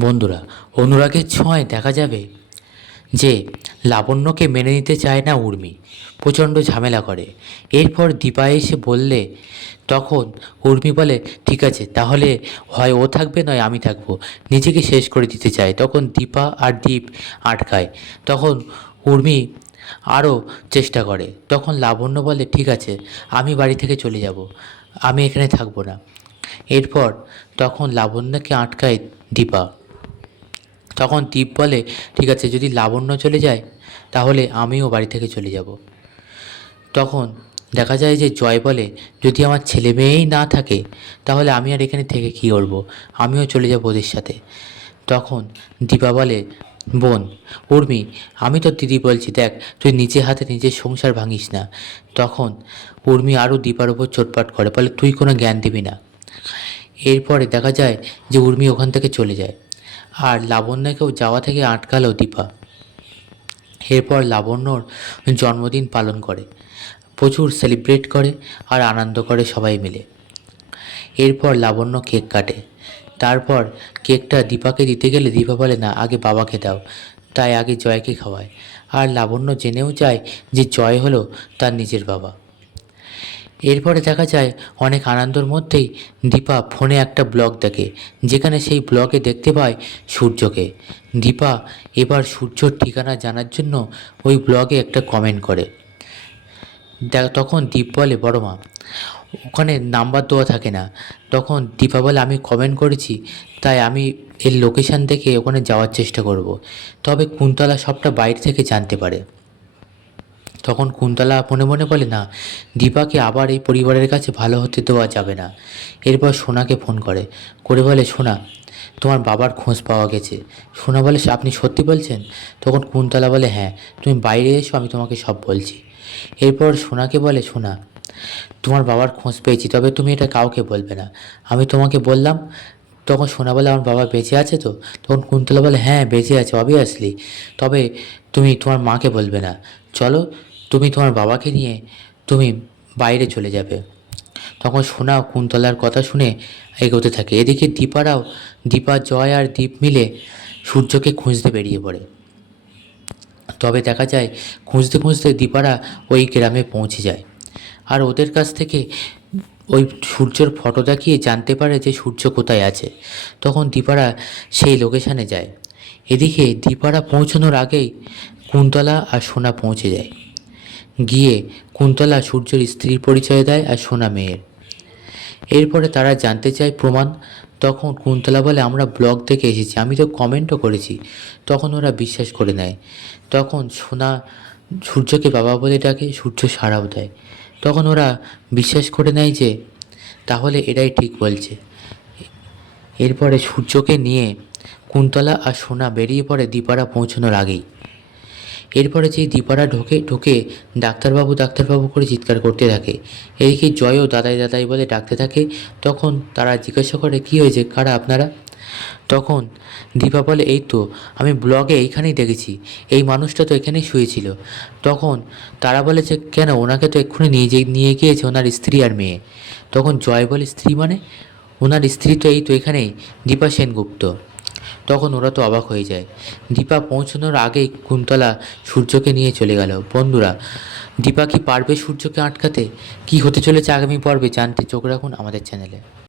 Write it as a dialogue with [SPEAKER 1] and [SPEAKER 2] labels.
[SPEAKER 1] বন্ধুরা, অনুরাগের ছোঁয়ায় দেখা যাবে যে লাবণ্যকে মেনে নিতে চায় না উর্মি, প্রচণ্ড ঝামেলা করে। এরপর দীপা এসে বললে, তখন উর্মি বলে, ঠিক আছে, তাহলে হয় ও থাকবে, নয় আমি থাকব। নিজেকে শেষ করে দিতে চায়। তখন দীপা আর দীপ আটকায়। তখন উর্মি আরও চেষ্টা করে। তখন লাবণ্য বলে, ঠিক আছে, আমি বাড়ি থেকে চলে যাব। আমি এখানে থাকব না। এরপর তখন লাবণ্যকে আটকায় দীপা। তখন দীপ বলে, ঠিক আছে, যদি লাবণ্য চলে যায়, তাহলে আমিও বাড়ি থেকে চলে যাব। তখন দেখা যায় যে জয় বলে, যদি আমার ছেলে মেয়েই না থাকে, তাহলে আমি আর এখানে থেকে কী করব? আমিও চলে যাব ওদের সাথে। তখন দীপা বলে, বোন, উর্মি, আমি তো দিদি বলছি, দেখ, তুই নিজে হাতে নিজের সংসার ভাঙিস না। তখন উর্মি আরও দীপার ওপর চোটপাট করে, বলে, তুই কোনো জ্ঞান দিবি না। এরপরে দেখা যায় যে উর্মি ওখান থেকে চলে যায়। আর লাবণ্যকেও যাওয়া থেকে আটকালো দীপা। এরপর লাবণ্যর জন্মদিন পালন করে, প্রচুর সেলিব্রেট করে আর আনন্দ করে সবাই মিলে। এরপর লাবণ্য কেক কাটে। তারপর কেকটা দীপাকে দিতে গেলে দীপা বলে, না, আগে বাবাকে দাও, তাই আগে জয়কে খাওয়ায়। আর লাবণ্য জেনেও চায় যে জয় হলো তার নিজের বাবা। এরপরে দেখা যায় অনেক আনন্দর মধ্যেই দীপা ফোনে একটা ব্লগ দেখে, যেখানে সেই ব্লগে দেখতে পায় সূর্যকে। দীপা এবার সূর্যর ঠিকানা জানার জন্য ওই ব্লগে একটা কমেন্ট করে। তখন দীপ বলে, বড় মা, ওখানে নাম্বার দেওয়া থাকে না। তখন দীপা বলে, আমি কমেন্ট করেছি, তাই আমি এর লোকেশান দেখে ওখানে যাওয়ার চেষ্টা করব। তবে কুন্তলা সবটা বাইরে থেকে জানতে পারে। তখন কুন্তলা মনে মনে বলে, না, দীপাকে আবার এই পরিবারের কাছে ভালো হতে দেওয়া যাবে না। এরপর সোনাকে ফোন করে। করে বলে, সোনা, তোমার বাবার খোঁজ পাওয়া গেছে। সোনা বলে আপনি সত্যি বলছেন? তখন কুন্তলা বলে হ্যাঁ তুমি বাইরে এসো, আমি তোমাকে সব বলছি। এরপর সোনাকে বলে, সোনা, তোমার বাবার খোঁজ পেয়েছি, তবে তুমি এটা কাউকে বলবে না। আমি তোমাকে বললাম। তখন সোনা বলে, আমার বাবা বেঁচে আছে তো? তখন কুন্তলা বলে হ্যাঁ বেঁচে আছে অবভিয়াসলি তবে তুমি তোমার মাকে বলবে না। চলো তুমি তোমার বাবাকে নিয়ে তুমি বাইরে চলে যাবে। তখন সোনা কুন্তলার কথা শুনে এগোতে থাকে। এদিকে দীপারাও, দীপা, জয় আর দীপ মিলে সূর্যকে খুঁজতে বেরিয়ে পড়ে। তবে দেখা যায়, খুঁজতে খুঁজতে দীপারা ওই গ্রামে পৌঁছে যায়। আর ওদের কাছ থেকে ওই সূর্যর ফটো দেখিয়ে জানতে পারে যে সূর্য কোথায় আছে। তখন দীপারা সেই লোকেশানে যায়। এদিকে দীপারা পৌঁছানোর আগেই কুন্তলা আর সোনা পৌঁছে যায়। গিয়ে কুন্তলা সূর্যের স্ত্রীর পরিচয় দেয় আর সোনা মেয়ের। এরপরে তারা জানতে চায় প্রমাণ। তখন কুন্তলা বলে, আমরা ব্লগ থেকে এসেছি, আমি তো কমেন্টও করেছি। তখন ওরা বিশ্বাস করে নেয়। তখন সোনা সূর্যকে বাবা বলে ডাকে, সূর্য সাড়াও দেয়। তখন ওরা বিশ্বাস করে নেয় যে, তাহলে এটাই ঠিক বলছে। এরপরে সূর্যকে নিয়ে কুন্তলা আর সোনা বেরিয়ে পড়ে দীপারা পৌঁছানোর আগেই। এরপরে যে দীপারা ঢোকে ঢোকে ডাক্তারবাবু ডাক্তারবাবু করে চিৎকার করতে থাকে। এদিকে জয়ও দাদাই দাদাই বলে ডাকতে থাকে। তখন তারা জিজ্ঞাসা করে, কী হয়েছে? কারা আপনারা? তখন দীপা বলে, এই তো, আমি ব্লগে এইখানেই দেখেছি। এই মানুষটা তো এখানেই শুয়েছিল। তখন তারা বলে যে, কেন? ওনাকে তো এক্ষুনি নিয়ে যে, নিয়ে গিয়েছে ওনার স্ত্রী আর মেয়ে। তখন জয় বলে, স্ত্রী মানে? ওনার স্ত্রী তো এই তো এখানেই, দীপা সেনগুপ্ত। তখন ওরা তো অবাক হয়ে যায়। দীপা পৌঁছানোর আগেই কুন্তলা সূর্যকে নিয়ে চলে গেল। বন্ধুরা, দীপা কি পারবে সূর্যকে আটকাতে? কি হতে চলেছে আগামী পর্বে জানতে চোখ রাখুন আমাদের চ্যানেলে।